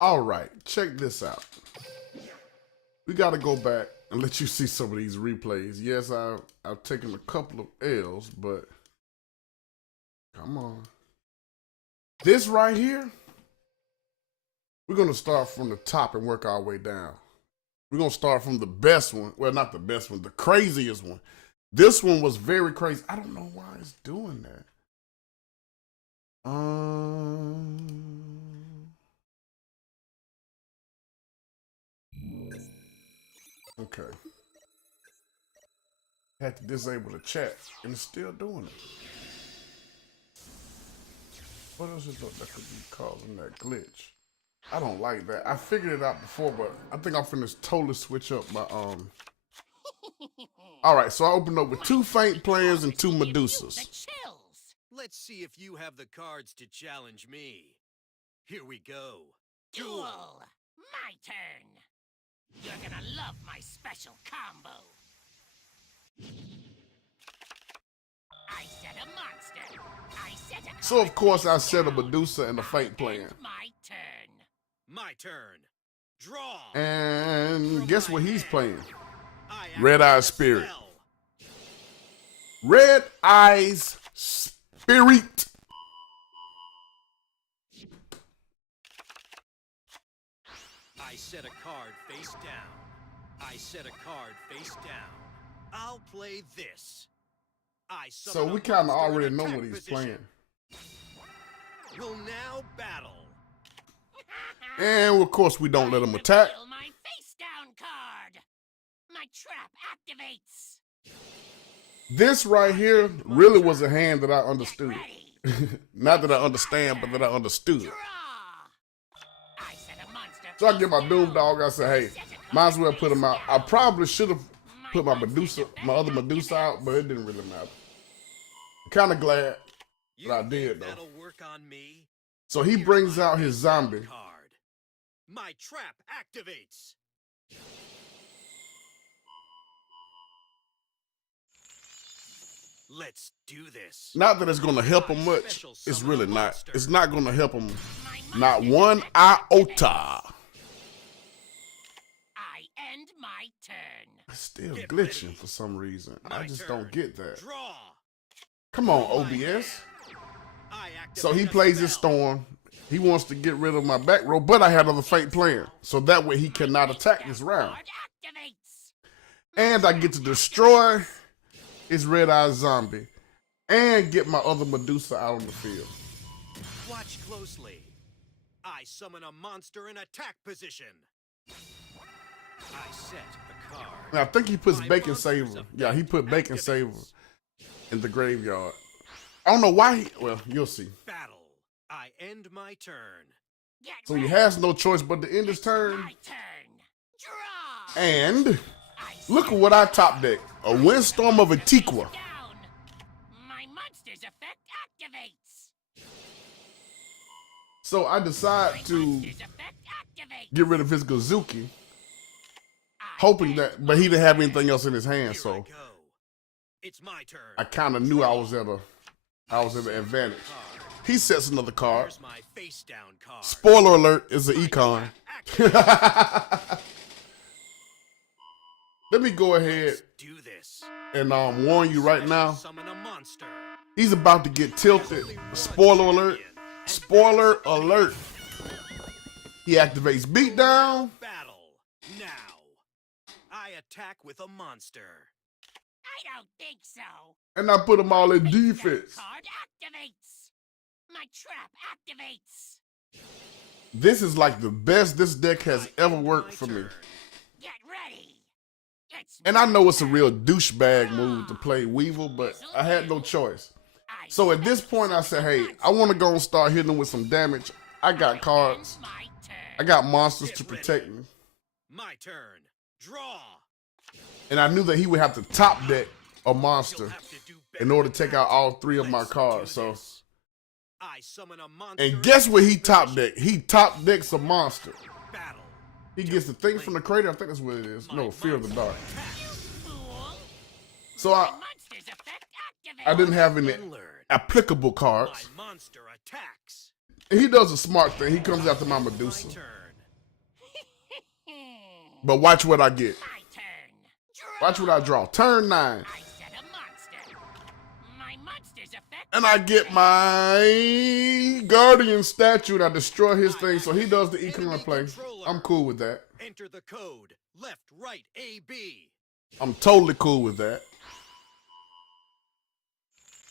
All right, check this out. We got to go back and let you see some of these replays. Yes, I've taken a couple of L's, but come on. This right here, we're going to start from the top and work our way down. We're going to start from the best one. Well, not the best one, the craziest one. This one was very crazy. I don't know why it's doing that. Okay. Had to disable the chat, and it's still doing it. What else is that could be causing that glitch? I don't like that. I figured it out before, but I think I'm finna totally switch up my All right, so I opened up with 2 faint plans and 2 Medusas. Let's see if you have the cards to challenge me. Here we go. Duel! My turn! You're gonna love my special combo. I set a monster. I set a So of course I set a Medusa and a faint plan. My turn. My turn. Draw. And guess what he's playing? Red Eyes Spirit. Red Eyes Spirit. I set a card face down. I set a card face down. I'll play this. So we kind of already know what he's playing. We'll now battle. And of course we don't let him attack. My face down card. My trap activates. This right here really was a hand that I understood. Not that I understand, but that I understood. So I get my Doom Dog. I said, hey, might as well put him out. I probably should have put my other Medusa out, but it didn't really matter. Kind of glad that I did though. So he brings out his zombie. My trap activates. Let's do this. Not that it's going to help him much. It's really not. It's not going to help him. Not one iota. I end my turn. It's still glitching for some reason. I just don't get that. Draw. Come on, OBS. So he plays his Storm. He wants to get rid of my back row, but I had another faint player. So that way he cannot attack this round. And I get to destroy his Red Eye Zombie and get my other Medusa out on the field. Watch closely. I summon a monster in attack position. I set a card. And I think he puts Bacon Saver. Yeah, he put Bacon Saver in the graveyard. I don't know why he, well, you'll see. Battle. I end my turn. So he has no choice but to end his turn. And look at what I top deck. A Windstorm of Antiqua. My monster's effect activates. So I decide to get rid of his Gazuki, hoping that, but he didn't have anything else in his hand, so it's my turn. I kind of knew I was at an advantage. He sets another card. My face down card. Spoiler alert, it's an econ. Let me go ahead and warn you right now. He's about to get tilted. Spoiler alert. Spoiler alert. He activates Beatdown. Battle. Now. I attack with a monster. I don't think so. And I put them all in defense. Card activates. My trap activates. This is like the best this deck has ever worked for me. Get ready. And I know it's a real douchebag move to play Weevil, but I had no choice. So at this point, I said, hey, I want to go and start hitting him with some damage. I got cards. I got monsters to protect me. My turn. Draw. And I knew that he would have to top deck a monster in order to take out all 3 of my cards. So, and guess what he top deck? He top decks a monster. He gets the thing from the crater. I think that's what it is. No, Fear of the Dark. So I didn't have any applicable cards. And he does a smart thing. He comes after my Medusa. But watch what I get. My turn. Draw. Watch what I draw. Turn 9. I set a monster. My monster's effect. And I get my Guardian statue and I destroy his thing. So he does the econ play. I'm cool with that. Enter the code. Left, right, A, B. I'm totally cool with that.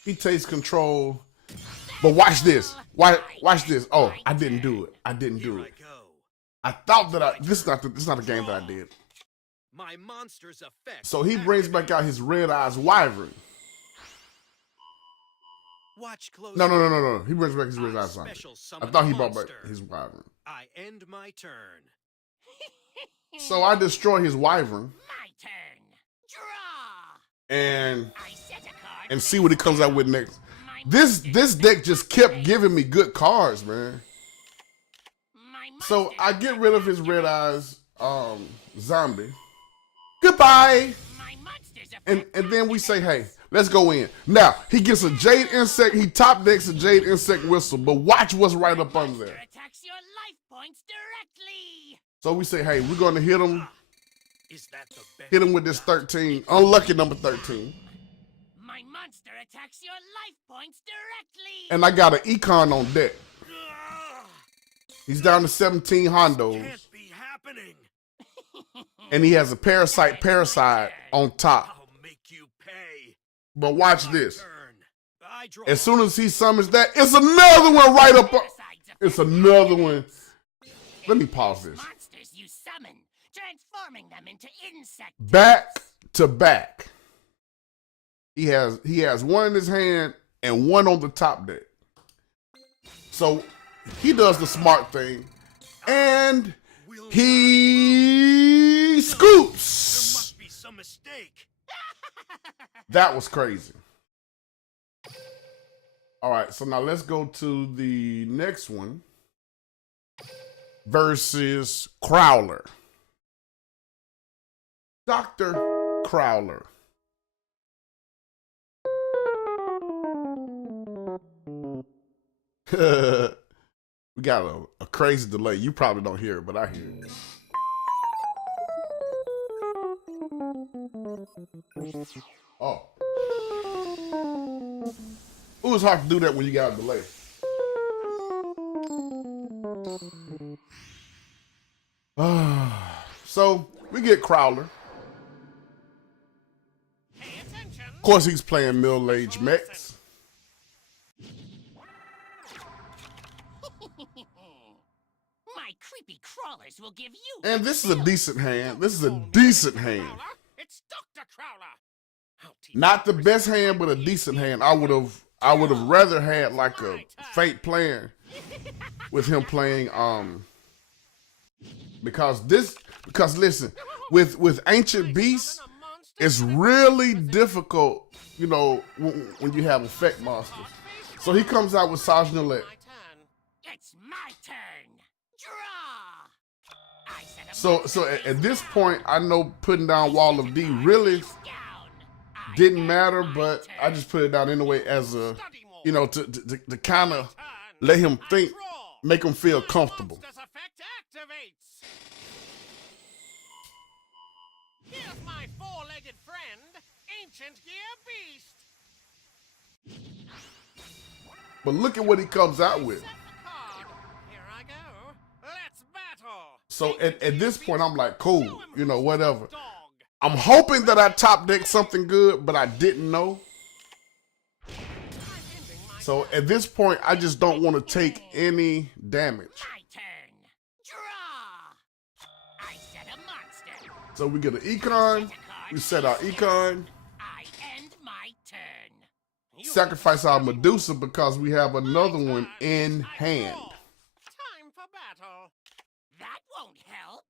He takes control. But watch this. Watch this. Oh, I didn't do it. I didn't do it. I thought that this is not a game that I did. My monster's effect. So he brings back out his red eyes wyvern. Watch closely. No. He brings back his red eyes wyvern. I thought he brought back his wyvern. I end my turn. So I destroy his wyvern. My turn. Draw. And I set a card. and see what he comes out with next. This deck just kept giving me good cards, man. So I get rid of his red eyes zombie. Goodbye. And then we say, hey, let's go in. Now, he gets a Jade Insect. He top decks a Jade Insect Whistle. But watch what's right up under there. Attacks your life points directly. So we say, hey, we're going to hit him. Is that the best? Hit him with this 13. Unlucky number 13. My monster attacks your life points directly. And I got an Econ on deck. He's down to 17 Hondos. Can't be happening. And he has a Parasite on top. I'll make you pay. But watch this. Turn. I draw. As soon as he summons that, it's another one right up. It's another one. Let me pause this. Monsters you summon, transforming them into insects. Back to back. He has one in his hand and one on the top deck. So he does the smart thing. And he scoops. There must be some mistake. That was crazy. All right, so now let's go to the next one. Versus Crowler. Dr. Crowler. We got a crazy delay. You probably don't hear it, but I hear it. Oh. It was hard to do that when you got a delay. So we get Crowler. Of course, he's playing middle-aged mechs. My creepy crawlers will give you. And this is a decent hand. This is a decent hand. It's Dr. Crowler. Not the best hand, but a decent hand. I would have rather had like a fate plan with him playing because listen, with Ancient Beasts, it's really difficult, you know, when you have effect monsters. So he comes out with Sajnalet. It's my turn. Draw. So at this point, I know putting down Wall of D really didn't matter, but I just put it down anyway as a, you know, to kind of let him think, make him feel comfortable. Here's my four-legged friend, Ancient Gear Beast. But look at what he comes out with. Here I go. Let's battle. So at this point, I'm like, cool, you know, whatever. I'm hoping that I top deck something good, but I didn't know. So at this point, I just don't want to take any damage. My turn. Draw. I set a monster. So we get an Econ. We set our Econ. I end my turn. Sacrifice our Medusa because we have another one in hand. Time for battle. That won't help.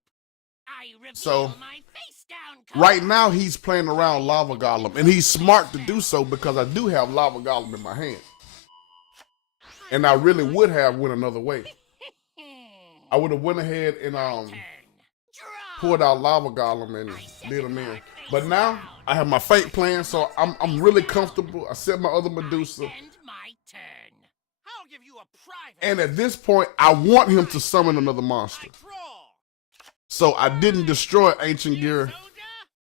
I reveal So my face down card. right now he's playing around Lava Golem, and he's smart to do so because I do have Lava Golem in my hand. And I really would have went another way. I would have went ahead and pulled out Lava Golem and did him in. But now I have my fate plan, so I'm really comfortable. I set my other Medusa. End my turn. I'll give you a private. And at this point, I want him to summon another monster. Draw. So I didn't destroy Ancient Gear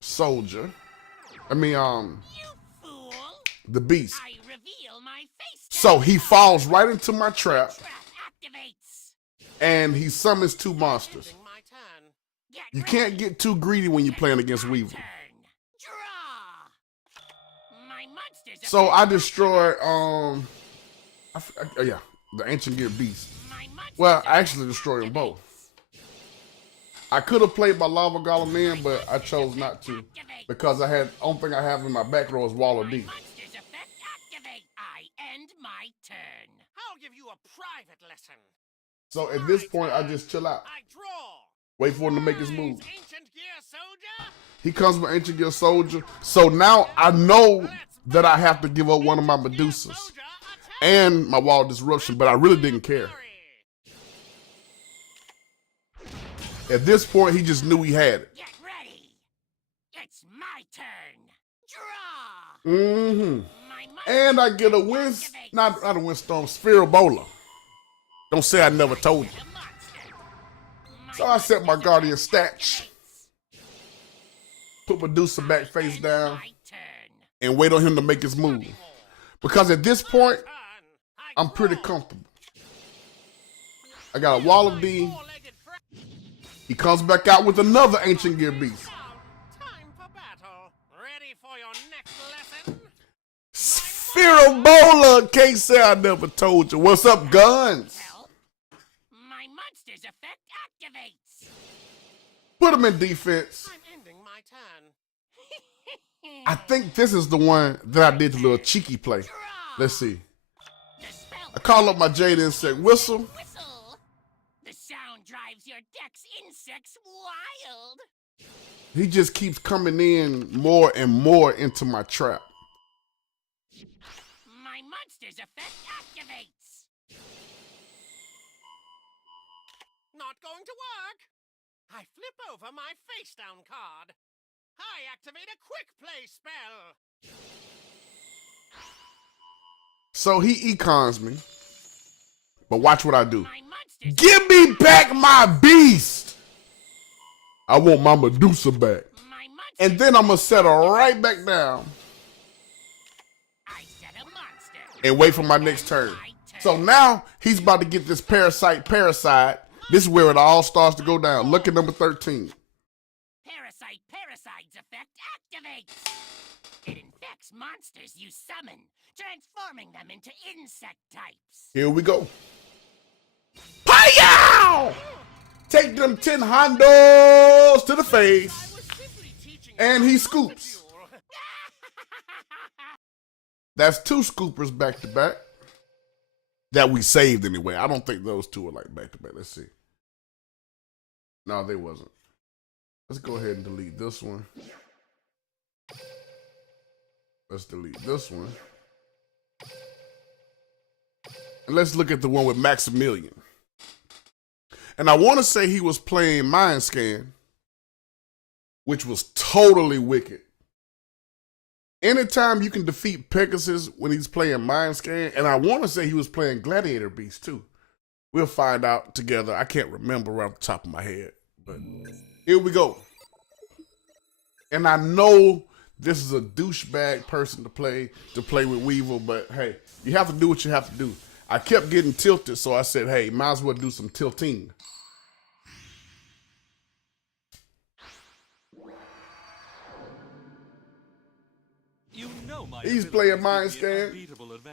Soldier. I mean, You fool! the beast. I reveal my face. So he falls right into my trap, Trap activates. and he summons two monsters. My turn. Get You ready. can't get too greedy when you're playing against My Weevil. turn. Draw. My monsters. So I affect destroyed, activates. yeah, the Ancient Gear Beast. My monsters Well, I affect actually destroyed them both. activates. I could have played my Lava Golem in, but I chose not to because only thing I have in my back row is Wall of My D. monsters effect activate. I end my turn. I'll give you a private lesson. So at this point, I just chill out. I draw. Wait for him to make his move. Ancient Gear Soldier. He comes with Ancient Gear Soldier. So now I know that I have to give up one of my Medusas Soldier, attack. and my Wall of Disruption, but I really didn't care. At this point, he just knew he had it. Get ready. It's my turn. Draw. Mm-hmm. My monsters And I get a activate. not a windstorm, Spherobola. Don't say I never told you. A monster. My So I set my monsters Guardian effect Statch, activates. put Medusa back face End down, my turn. and wait on him to make his move. Because at this point, Turn. I I'm pretty draw. comfortable. I got a Wall of D. Four-legged friend. He comes back out with another Ancient Gear Beast. Time for battle. Ready for your next lesson? Spherobola! Can't say I never told you. What's up, guns? Help. My monsters effect activates. Put him in defense. I'm ending my turn. I think this is the one that I did the little cheeky play. Draw. Let's see. The spell I call up my Jade Insect Whistle. whistle. The sound drives your deck's insects wild. He just keeps coming in more and more into my trap. My monsters effect activates. Not going to work. I flip over my face down card. I activate a quick play spell. So he econs me. But watch what I do. My monsters Give me back my beast! I want my Medusa back. My monsters And then I'm going to set her right back down I set a monster. and wait for my next turn. So now he's about to get this parasite. This is where it all starts to go down. Look at number 13. Parasites effect activates. It infects monsters you summon, transforming them into insect types. Here we go. Hi-yow! Take them 10 hondos to the face. I was simply teaching And you he how to scoops. duel. That's two scoopers back to back. That we saved anyway. I don't think those two are like back to back. Let's see. No, they wasn't. Let's go ahead and delete this one. Let's delete this one. And let's look at the one with Maximilian. And I want to say he was playing Mind Scan, which was totally wicked. Anytime you can defeat Pegasus when he's playing Mind Scan, and I want to say he was playing Gladiator Beast too. We'll find out together. I can't remember right off the top of my head, but here we go. And I know this is a douchebag person to play with Weevil, but hey, you have to do what you have to do. I kept getting tilted, so I said, hey, might as well do some tilting. You know my He's abilities playing give Mind me an Scan. unbeatable advantage.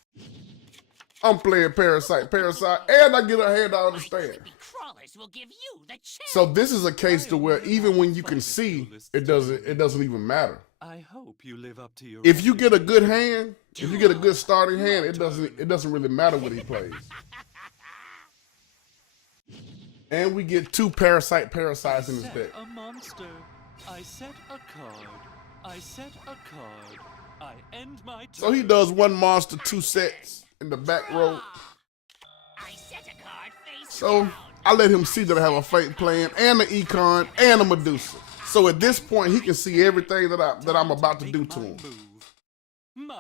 I'm playing Parasite, and I get a hand to understand. Creepy crawlers will give you the chance. So this is a case to where even when you can see, it doesn't even matter. I hope you live up to your If you get a good hand, if you get a good starting hand, it doesn't really matter what he plays. And we get two parasites in his set deck. a monster. I set a card. I set a card. I end my turn. So he does one monster, two sets in the back row. I set a card face So down. I let him see that I have a Fate plan and an Econ and a Medusa. So at this point, he can see everything that I'm about to do to him.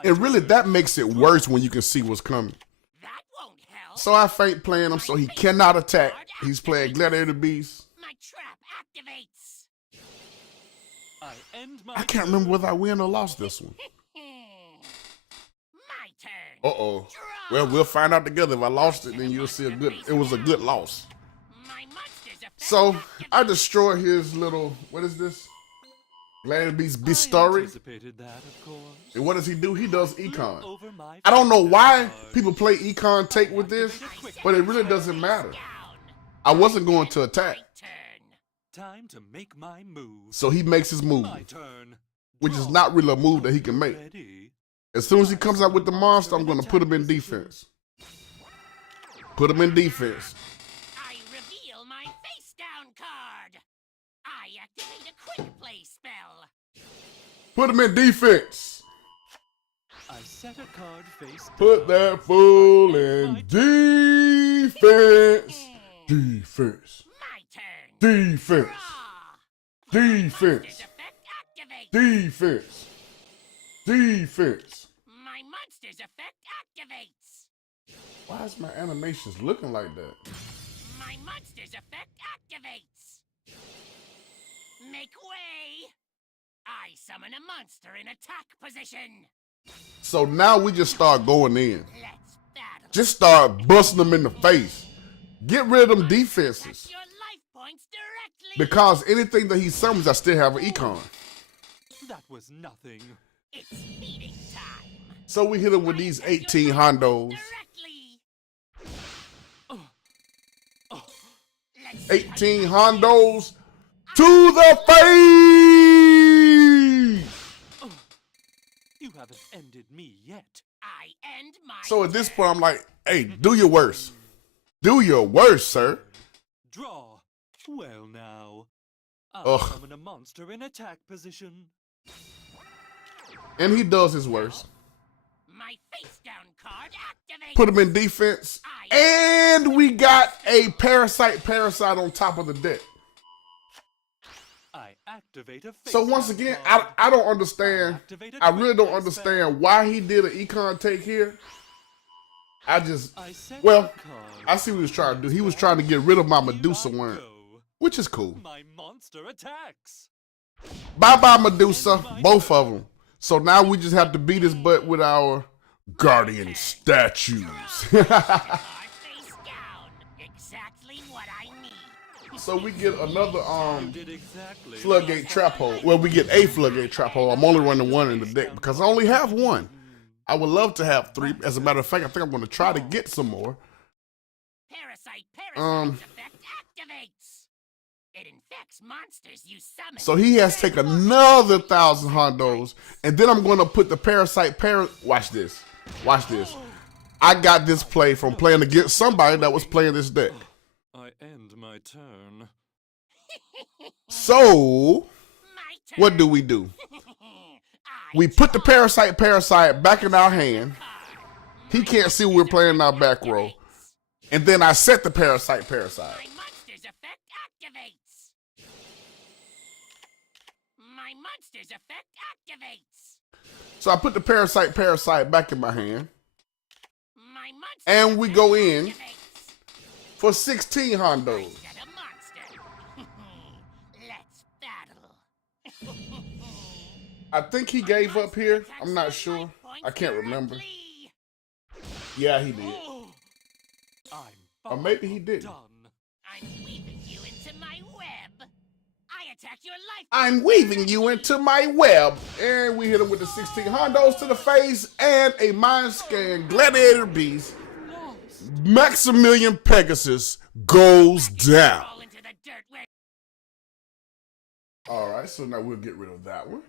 And really, that makes it worse when you can see what's coming. That won't help. So I Fate plan him so he cannot attack. He's playing Gladiator Beast. My trap activates. I end my I can't remember whether I win or lost this one. My turn. Uh-oh. Well, we'll find out together. If I lost it, then you'll see it was a good loss. My monster's effect So, I activates. destroyed his little, what is this? Glad Beast I Beastory. anticipated that, of course. And what does he do? He does econ. Over my I don't know why card. people play econ take with this, but it really doesn't matter. Down. I wasn't going to attack, My turn. Time to make my move. so he makes his move, My turn. which is Draw. not really a move that he can make. Ready. As soon as he comes out with the monster, I'm going to put him in defense. Put him in defense. I reveal my face down card. I activate a quick play spell. Put him in defense. I set a card face down. Put that fool in defense. Defense. My turn. Defense. Draw. Defense. Monster's effect activates. Defense. Defense. My monster's effect activates. Why is my animations looking like that? My monster's effect activates. Make way. I summon a monster in attack position. So now we just start going in. Let's battle. Just start busting them in the face. Get rid of them defenses. That's your life points directly. Because anything that he summons, I still have an econ. That was nothing. It's feeding time. So we hit him with these 18 hondos. Directly. Oh, Let's see how 18 you hondos to the face! you haven't ended me yet. I end my So at this turn. point, I'm like, hey, do your worst. Do your worst, sir. Draw. Well now. I'll Ugh. summon a monster in attack position. And he does his worst. My face down card activates. Put him in defense. And we got a parasite on top of the deck. I activate a face So once down again, card. I don't understand. Activate a I really quick don't play understand why he did an econ take here. I just, I set well, a card. I see what he was trying to do. He was trying to get rid of my Medusa Here I one, go. which is cool. My monster attacks. Bye-bye, Medusa, both of them. So now we just have to beat his butt with our guardian statues. Card face down. Exactly what I need. So we get another You did exactly. floodgate trap hole. Well, we get a floodgate trap hole. I'm only running one in the deck because I only have one. I would love to have three. As a matter of fact, I think I'm going to try to get some more. Parasite's Um, effect activates. It infects monsters you summon. So he has to take another 1,000 hondos, and then I'm going to put the Watch this. Watch this. I got this play from playing against somebody that was playing this deck. I end my turn. So My turn. what do we do? I We put the parasite back in our hand. He can't see we're playing in our back row. And then I set the parasite. My monster's effect activates. My monster's effect activates. So I put the parasite back in my hand. My monster's And we go effect in activates. for 16 hondos. Set a monster. Let's battle. I think he gave up here. I'm not sure. I can't remember. Yeah, he did. I'm Or maybe he didn't. done. I'm weaving you into my web. I attack your life. I'm weaving you into my web. And we hit him with the 16 hondos to the face and a mind scan gladiator beast. Maximilian Pegasus goes down. Fall into the dirt where All right, so now we'll get rid of that one.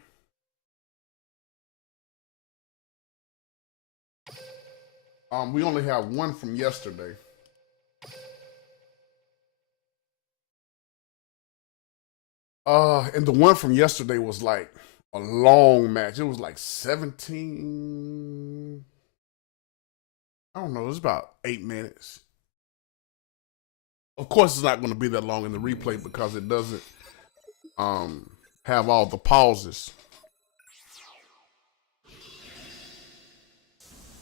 We only have one from yesterday. And the one from yesterday was like a long match. It was like 17. I don't know. It was about 8 minutes. Of course, it's not going to be that long in the replay because it doesn't have all the pauses.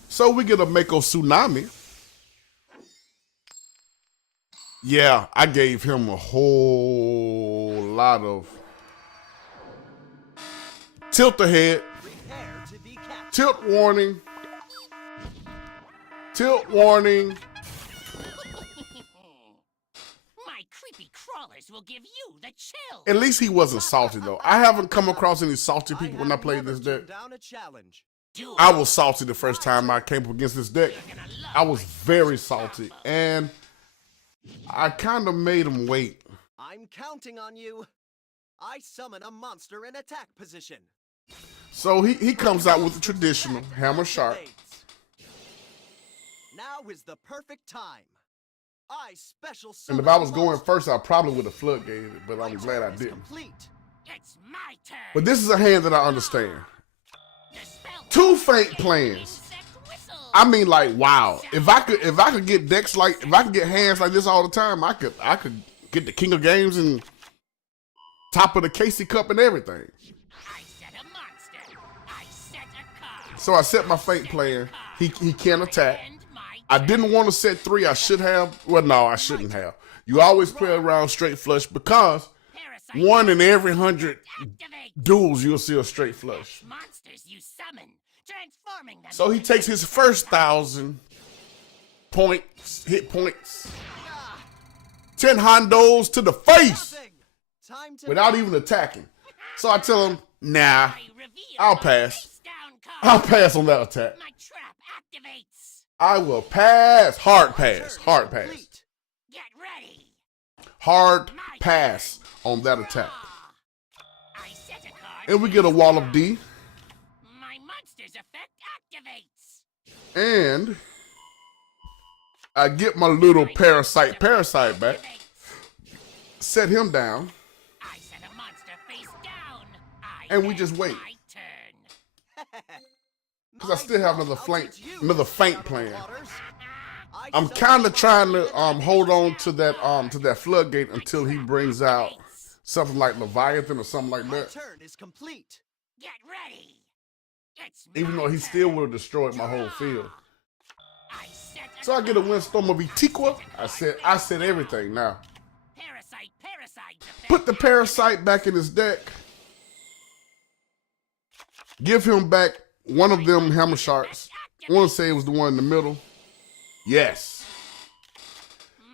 So we get a Mako Tsunami. Yeah, I gave him a whole lot of tilt ahead, Prepare to be captured. tilt warning, tilt warning. My creepy crawlers will give you the chills. At least he wasn't salty though. I haven't come across any salty people when I played this deck. Down a challenge. I was salty the first time I came up against this deck. I was very salty, and I kind of made him wait. I'm counting on you. I summon a monster in attack position. So he comes out with the traditional hammer shark. Now is the perfect time. I special And summon if I was a going monster. first, I probably would have floodgated it, but My I'm glad I turn is didn't. complete. It's my turn. But this is a hand that I understand. The spell Two faint plans. insect whistle. I mean, like, wow. If I could get decks like, if I could get hands like this all the time, I could get the King of Games and top of the Casey Cup and everything. I set a monster. I set a card. So I set my faint plan. He can't attack. And my I didn't want to set 3. I should have. Well, no, I shouldn't have. You always play around straight flush because parasite 1 in every 100 activate. duels you'll see a straight flush. Monsters you summon, transforming them. So he takes his first 1,000 points, hit points, 10 hondos to the face Nothing. Time to without even attacking. So I tell him, nah, I reveal I'll my pass. face-down I'll card. pass on that attack. My trap activates. I will pass. Hard pass. turn is Hard pass. complete. Get ready. Hard pass on that attack. I set a card. And we get a wall of D. My monster's effect activates. And I get my little parasite back. Activates. Set him down. I set a monster face down. And we just wait. My turn. Because I still have another faint plan. I I'm summon kind a of trying to monster hold on to that floodgate until he brings out something like Leviathan or something like My that. turn is complete. Get ready. It's Even my though he still turn. would have destroyed my whole field. I set a So I get a windstorm of Etiqua. I said everything now. Parasite effect. Put the parasite back in his deck. Give him back one of them hammer sharks. I want to say it was the one in the middle. Yes.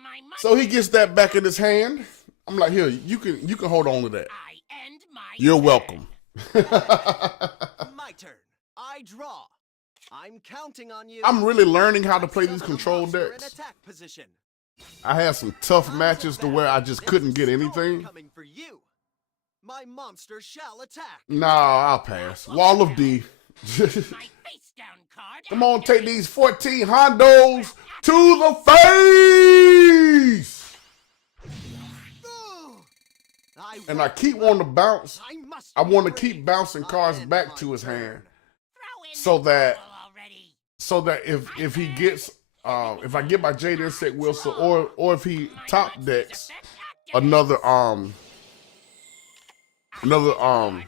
My So he gets that back in his hand. I'm like, here, you can hold on to that. I end my You're turn. welcome. My turn. I draw. I'm counting on you. I'm really learning how to play Summon these a control monster in decks. attack position. I had some tough matches to where I just couldn't get anything. Coming for you. My monster shall attack. Nah, I'll pass. Wall of D. My face down card. Come on, take these 14 hondos to the face. Ooh. And I keep wanting to bounce. I must I be want to brave. keep bouncing cards I end back my to his turn. hand, Throw in so the that- ball already. so that if he gets if I get my Jade Insect Wilson or if he My top monster's decks effect activates. another My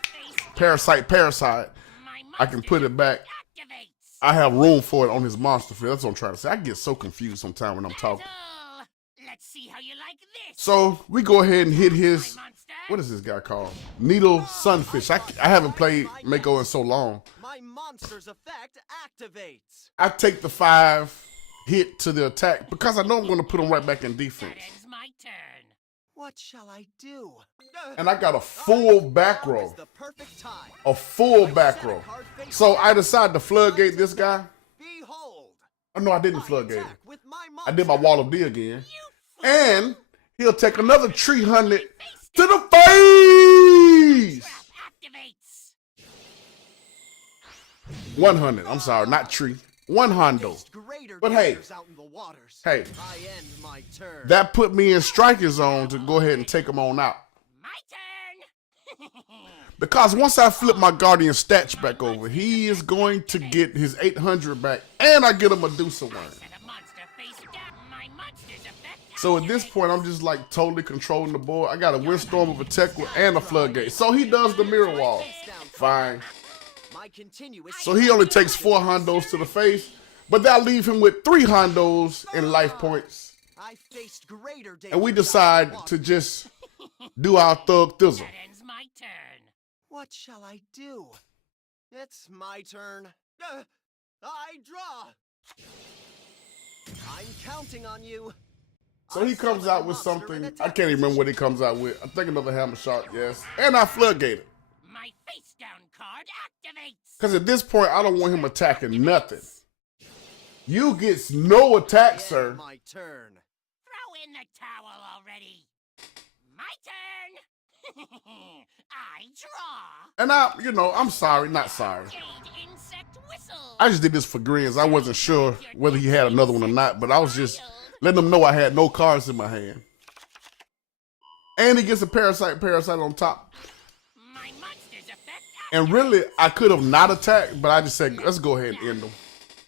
face down. parasite, My I can put it back. activates. I have room for it on his monster field. That's what I'm trying to say. I get so confused sometimes when I'm talking. Battle. Let's see how you like this. So we go ahead and hit his, My monster. what is this guy called? Needle Sunfish. I haven't played Mako in so long. My monster's effect activates. I take the 5 hit to the attack because I know I'm going to put him right back in That defense. ends my turn. What shall I do? And I got a full back Now row. is the perfect time. A full back row. So I decided to floodgate this guy. Behold. Oh, no, I didn't floodgate him. Attack with my I did my monster. wall of D again. You And he'll take another 300 to the face. trap activates. 100. I'm sorry, not tree. 100. Faced greater But hey, dangers out in the waters. hey. I end my turn. That put me in striker zone to go ahead and take him on out. My turn. Because once I flip my Guardian stats back over, he is going to get his 800 back, and I get a Medusa one. Set a monster face down. My monster's effect. So at this point, I'm just like totally controlling the board. I got a Windstorm of a Tekla and a Floodgate. So he does the mirror wall. Fine. My continuous. So he only takes 4 hondos to the face, but that'll leave him with 3 hondos in life points. I faced greater dangers And we out in the decide waters. to just Do our thug thizzle. That ends my turn. What shall I do? It's my turn. I draw. I'm counting on you. So he comes out with something. I can't even remember what he comes out with. I think another hammer shark, yes. And I floodgated. My face down card activates. Because at this point, I don't want him attacking nothing. You get no attack, sir. My turn. Throw in the towel already. My turn. I draw. And I'm sorry, not sorry. Jade insect whistle. I just did this for grins. I wasn't sure whether he had another one or not, but I was just letting him know I had no cards in my hand. And he gets a parasite on top. My monster's effect And really, I could have not attacked, but I just said, let's go ahead and end him.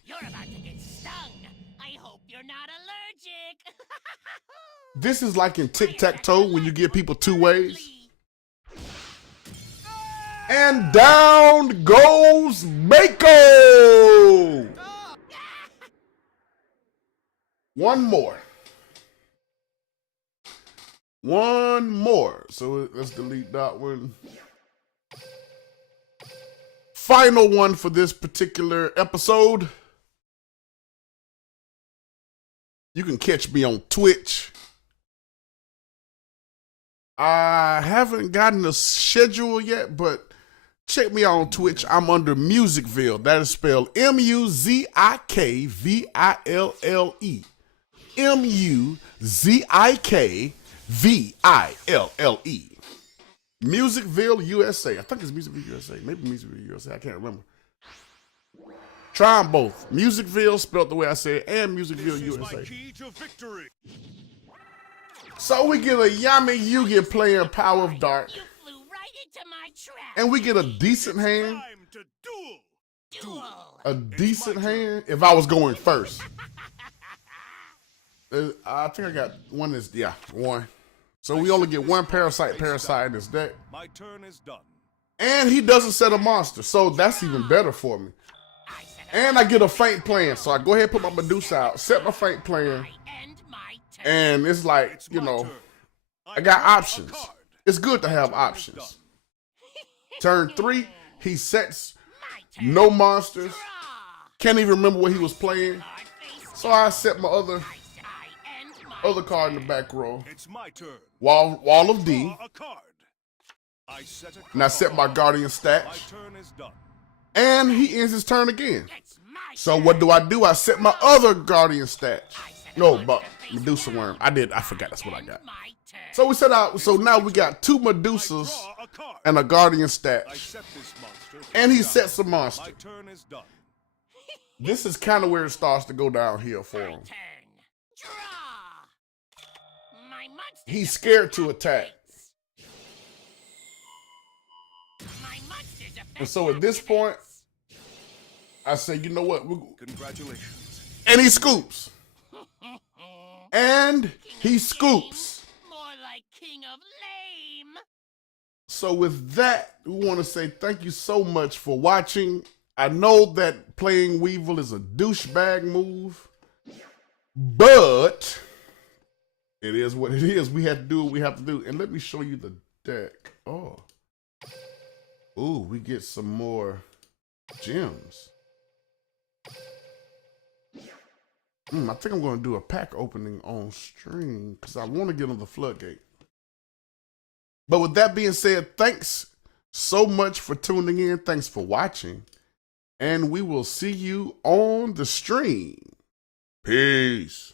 You're about to get stung. I hope you're not allergic. This is like in tic-tac-toe when you give people two ways. And down goes Mako! One more. One more. So let's delete that one. Final one for this particular episode. You can catch me on Twitch. I haven't gotten a schedule yet, but check me out on Twitch. I'm under Musicville. That is spelled Muzikville. Muzikville. Musicville, USA. I think it's Musicville, USA. Maybe Musicville, USA. I can't remember. Try them both. Musicville, spelled the way I said, and Musicville, USA. My key to victory. So we get a Yami Yugi playing Power of Dark. You flew right into my trap. And we get a decent hand. Time to duel. Duel. A decent hand if I was going first. I think I got one one. So we only get one parasite in this deck. My turn is done. And he doesn't set a monster, so that's even better for me. And I get a feint plan, so I go ahead and put my Medusa out, set my feint plan, End my turn. and it's like, It's you my know, turn. I got draw a options. card. It's good to have My turn is options. done. Turn 3, he sets My turn. no monsters. Draw. Can't even remember what he was playing. Card face So I set my other I end my card in the back row. It's my turn. Wall of D. Draw a card. I set a card. And I set my Guardian My stats. turn is done. And he ends his turn again. It's my So turn. what do? I set my other Guardian stats. I set a No, monster but face Medusa down. Worm. I forgot that's what I got. End my turn. So we set out. So now we got two I Medusas draw a card. and a Guardian I stat. set this monster. And he down. sets a monster. My turn is done. This is kind of where it starts to go downhill for My him. turn. Draw. My monster. He's scared to attack. My monster's effect And so at this point, activates. I say, you know what? Congratulations. And he scoops. And he scoops. More like king of lame. So with that, we want to say thank you so much for watching. I know that playing Weevil is a douchebag move, but it is what it is. We have to do what we have to do. And let me show you the deck. Oh. Ooh, we get some more gems. I think I'm going to do a pack opening on stream because I want to get on the floodgate. But with that being said, thanks so much for tuning in. Thanks for watching. And we will see you on the stream. Peace.